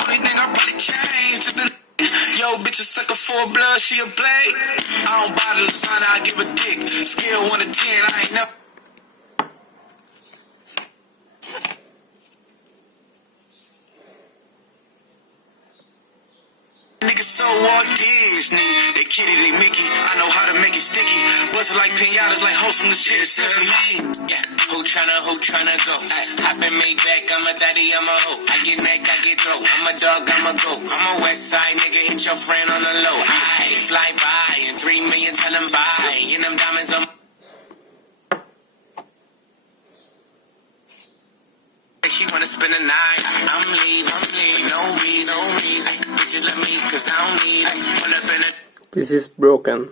Only thing I probably changed is the yo, bitch a sucker for blood, she a blade. I don't buy the lasagna, I give a dick. Scale 1 to 10, I ain't never. Niggas so Walt Disney, they kitty, they Mickey. I know how to make it sticky. Bust it like pinatas, like wholesome the shit. Yeah, who tryna go? Hop and make back, I'm a daddy, I'm a hoe. I get neck, I get throat. I'm a dog, I'm a goat. I'm a west side nigga, hit your friend on the low. I fly by, and 3 million tell them bye. And them diamonds on. She wanna spend the night. I'm leaving, no reason. Bitches love me 'cause I don't need it. Pull up in a This is broken.